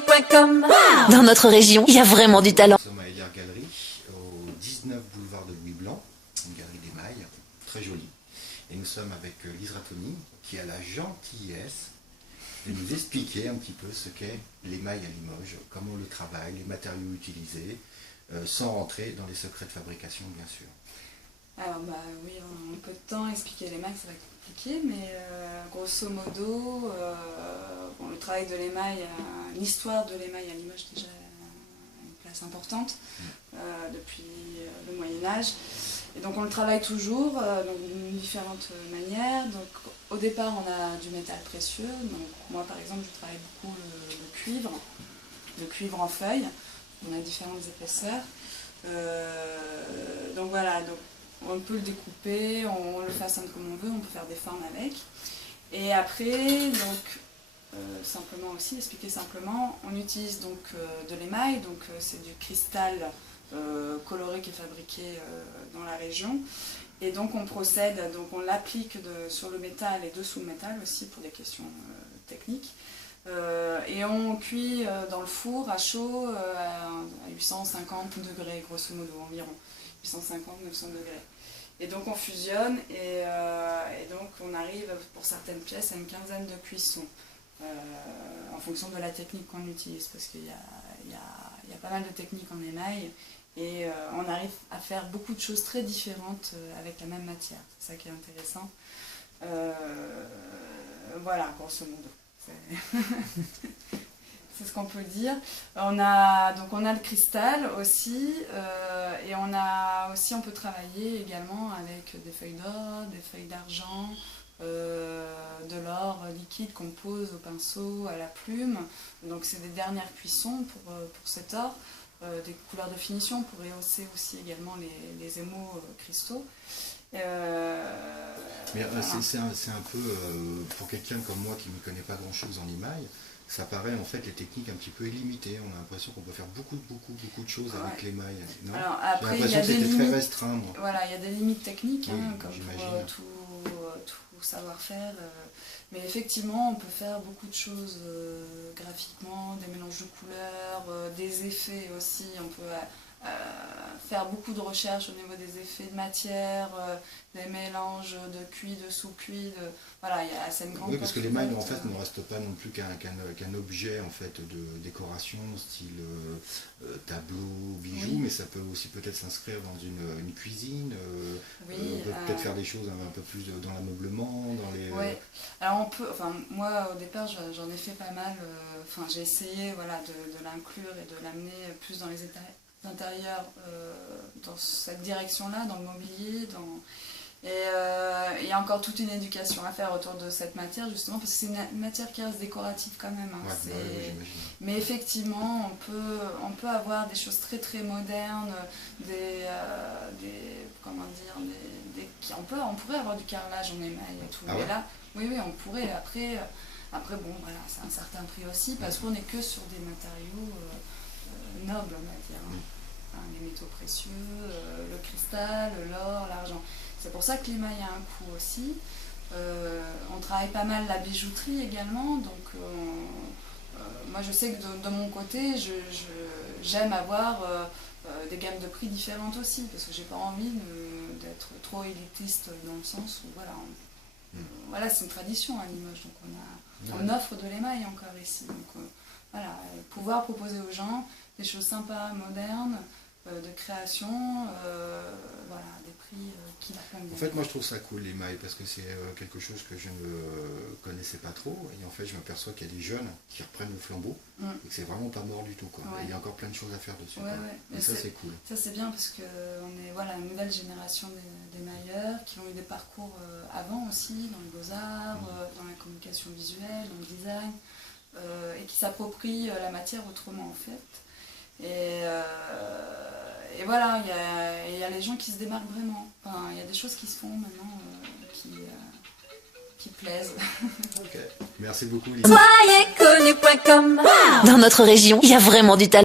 Soyezconnu.com. Dans notre région, il y a vraiment du talent. Nous sommes à Elière Galerie, au 19 boulevard de Louis Blanc, une galerie d'émail, très jolie. Et nous sommes avec Lise Ratoni, qui a la gentillesse de nous expliquer un petit peu ce qu'est l'émail à Limoges, comment on le travaille, les matériaux utilisés, sans rentrer dans les secrets de fabrication, bien sûr. Alors oui, en peu de temps, expliquer l'émail, ça va être compliqué, mais grosso modo, le travail de l'émail, l'histoire de l'émail à Limoges déjà a une place importante depuis le Moyen-Âge. Et donc on le travaille toujours d'une différentes manières. Donc au départ on a du métal précieux. Donc moi par exemple je travaille beaucoup le cuivre en feuille. On a différentes épaisseurs. Donc voilà, donc on peut le découper, on le façonne comme on veut, on peut faire des formes avec. Et après, donc simplement aussi, expliquer simplement, on utilise donc de l'émail, donc c'est du cristal coloré qui est fabriqué dans la région. Et donc on procède, donc on l'applique sur le métal et dessous le métal aussi pour des questions techniques. Et on cuit dans le four à chaud à 850 degrés grosso modo environ, 850-900 degrés. Et donc on fusionne et donc on arrive pour certaines pièces à une quinzaine de cuissons en fonction de la technique qu'on utilise, parce qu'il y a pas mal de techniques en émail et on arrive à faire beaucoup de choses très différentes avec la même matière. C'est ça qui est intéressant. Voilà, grosso modo. C'est ce qu'on peut dire. On a le cristal aussi, et on peut travailler également avec des feuilles d'or, des feuilles d'argent, de l'or liquide qu'on pose au pinceau, à la plume. Donc c'est des dernières cuissons pour cet or, des couleurs de finition. On pourrait hausser aussi également les émaux cristaux. Mais c'est un peu, pour quelqu'un comme moi qui ne connaît pas grand chose en émail, ça paraît en fait les techniques un petit peu illimitées. On a l'impression qu'on peut faire beaucoup de choses avec l'émail. Alors après, j'ai l'impression que c'était très restreint. Moi. Voilà, il y a des limites techniques, oui, comme pour tout savoir-faire. Mais effectivement, on peut faire beaucoup de choses graphiquement, des mélanges de couleurs, des effets aussi. On peut faire beaucoup de recherches au niveau des effets de matière, des mélanges de cuit, de sous-cuit, voilà, c'est une grande. Oui, parce que l'émail en fait ne reste pas non plus qu'un objet en fait de décoration, style tableau, bijoux, oui. Mais ça peut aussi peut-être s'inscrire dans une cuisine. Oui, on peut peut-être faire des choses un peu plus dans l'ameublement, dans les. Oui. Alors on peut, moi au départ j'en ai fait pas mal. J'ai essayé voilà de l'inclure et de l'amener plus dans les états d'intérieur, dans cette direction-là, dans le mobilier, et il y a encore toute une éducation à faire autour de cette matière, justement, parce que c'est une matière qui reste décorative quand même. Hein. Ouais, mais effectivement, on peut avoir des choses très très modernes, comment dire, on pourrait avoir du carrelage en émail et tout. Mais là, oui, on pourrait. Après bon, voilà, c'est un certain prix aussi, parce qu'on n'est que sur des matériaux nobles, on va dire. Les métaux précieux, le cristal, l'or, l'argent. C'est pour ça que l'émail a un coût aussi. On travaille pas mal la bijouterie également, donc moi je sais que de mon côté, j'aime avoir des gammes de prix différentes aussi, parce que j'ai pas envie d'être trop élitiste dans le sens où voilà, c'est une tradition à Limoges, donc on offre de l'émail encore ici. Donc voilà, pouvoir proposer aux gens des choses sympas, modernes, de création, voilà, des prix qui la font bien. En fait, moi je trouve ça cool l'émail, parce que c'est quelque chose que je ne connaissais pas trop, et en fait je m'aperçois qu'il y a des jeunes qui reprennent le flambeau, et que c'est vraiment pas mort du tout, quoi. Et il y a encore plein de choses à faire dessus. Et ça c'est cool. Ça c'est bien, parce qu'on est une nouvelle génération d'émailleurs qui ont eu des parcours avant aussi, dans les beaux-arts, dans la communication visuelle, dans le design, et qui s'approprient la matière autrement en fait. Et voilà, il y a les gens qui se démarquent vraiment. Il y a des choses qui se font maintenant qui plaisent. Ok, merci beaucoup Lise. Soyezconnu.com. Dans notre région, il y a vraiment du talent.